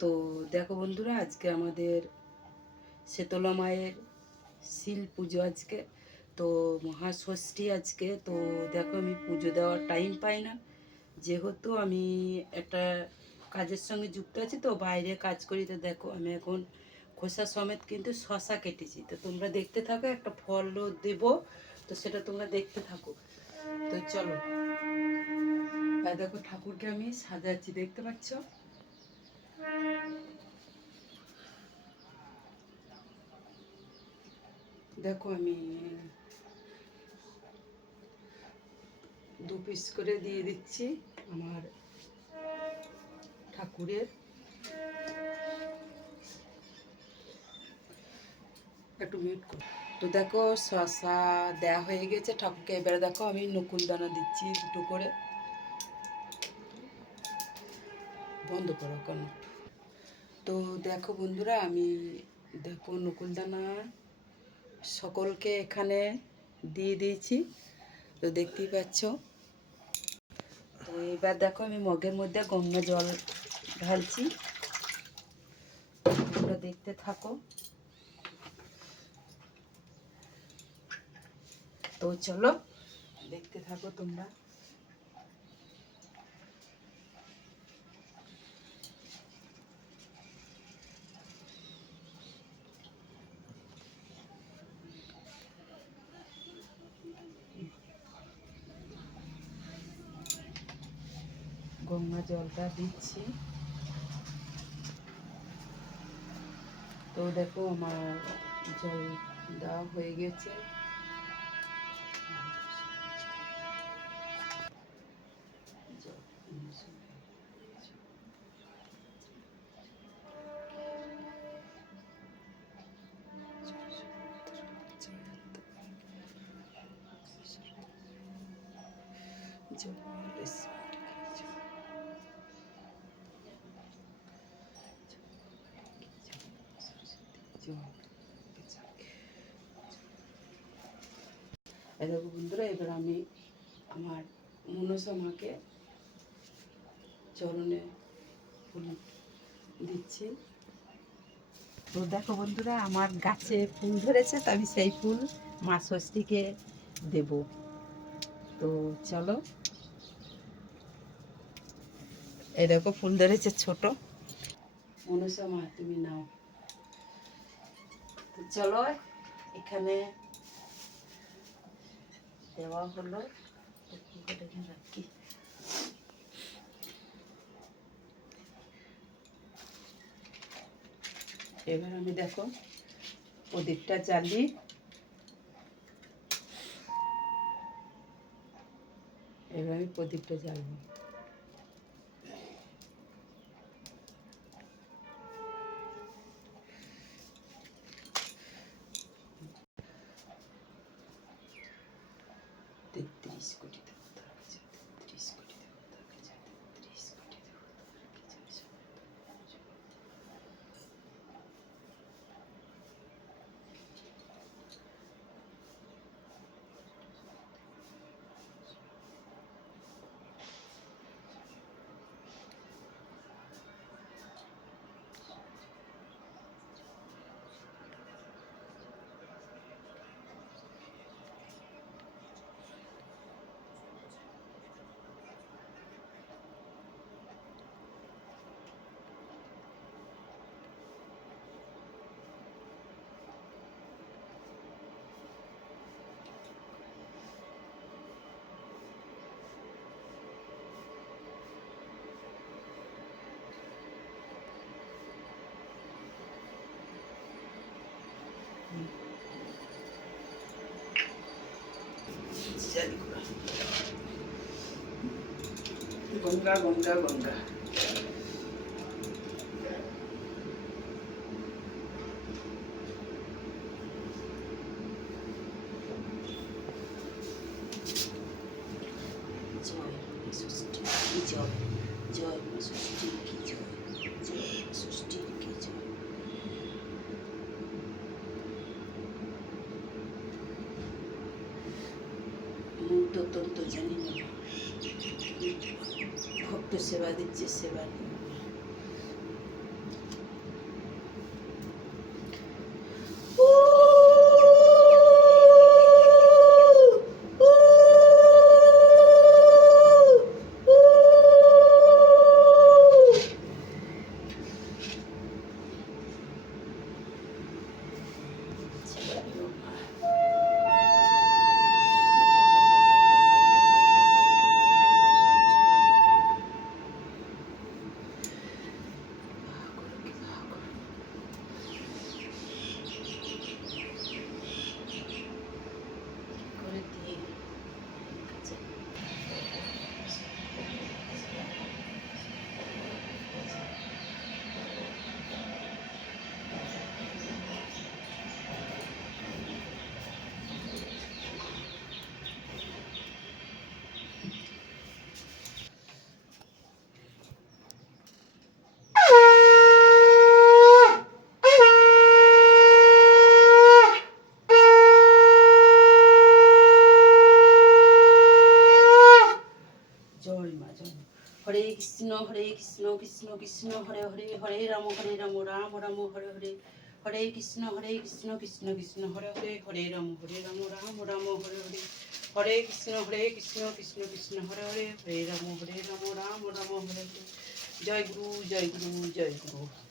তো দেখো বন্ধুরা, আজকে আমাদের শীতলা মায়ের শিল পুজো আজকে। তো মহাষষ্ঠী আজকে। তো দেখো, আমি পুজো দেওয়ার টাইম পাই না, যেহেতু আমি একটা কাজের সঙ্গে যুক্ত আছি, তো বাইরে কাজ করি। তো দেখো, আমি এখন খোসা সমেত কিন্তু শশা কেটেছি। তো তোমরা দেখতে থাকো, একটা ফলও দেব, তো সেটা তোমরা দেখতে থাকো। তো চলো, আর দেখো ঠাকুরকে আমি সাজাচ্ছি, দেখতে পাচ্ছ। দেখো, আমি 2 পিস করে দিয়ে দিচ্ছি আমার ঠাকুরের। একটু মিউট কর। তো দেখো, শসা দেওয়া হয়ে গেছে ঠাকুরকে। এবারে দেখো, আমি নকুল দানা দিচ্ছি 2 করে। বন্ধ করো কেন। তো দেখো বন্ধুরা, আমি দেখো নকুল দানা সকলকে এখানে দিয়ে দিয়েছি, তো দেখতেই পাচ্ছ। তো এবার দেখো, আমি মগের মধ্যে গঙ্গা জল ঢালছি, তোমরা দেখতে থাকো। তো চলো, দেখতে থাকো তোমরা। গঙ্গা জলটা দিচ্ছি। তো দেখো, আমার জল দেওয়া হয়ে গেছে। দেখো বন্ধুরা, এবার আমি আমার মনসা মাকে চরণে ফুল দিচ্ছি। তো দেখো বন্ধুরা, আমার গাছে ফুল ধরেছে, তো আমি সেই ফুল মা ষষ্ঠীকে দেব। তো চলো, এই দেখো ফুল ধরেছে ছোট। মনসা মা, তুমি নাও। তো চলো, এখানে দেওয়া হলো। রাখি। এবার আমি দেখো প্রদীপটা জ্বালি। এবার আমি প্রদীপটা জ্বালবো। তেত্রিশ কোটি দেবতা, 33 কোটি দেবতা, 33 কোটি দেবতা। গঙ্গা গঙ্গা গঙ্গা। জয় মা ষষ্ঠী কি জয়, জয় মা ষষ্ঠী কি জয়, জয় মা ষষ্ঠী কি জয়। মুক্ততন্ত্র জানি না, ভক্ত সেবা দিচ্ছে, সেবা হরে কৃষ্ণ কৃষ্ণ কৃষ্ণ হরে হরে হরে রাম রাম রাম হরে হরে হরে কৃষ্ণ কৃষ্ণ কৃষ্ণ হরে হরে হরে রাম রাম রাম হরে হরে হরে কৃষ্ণ কৃষ্ণ কৃষ্ণ হরে হরে হরে রাম রাম রাম হরে হরে জয় গুরু জয় গুরু জয় গুরু।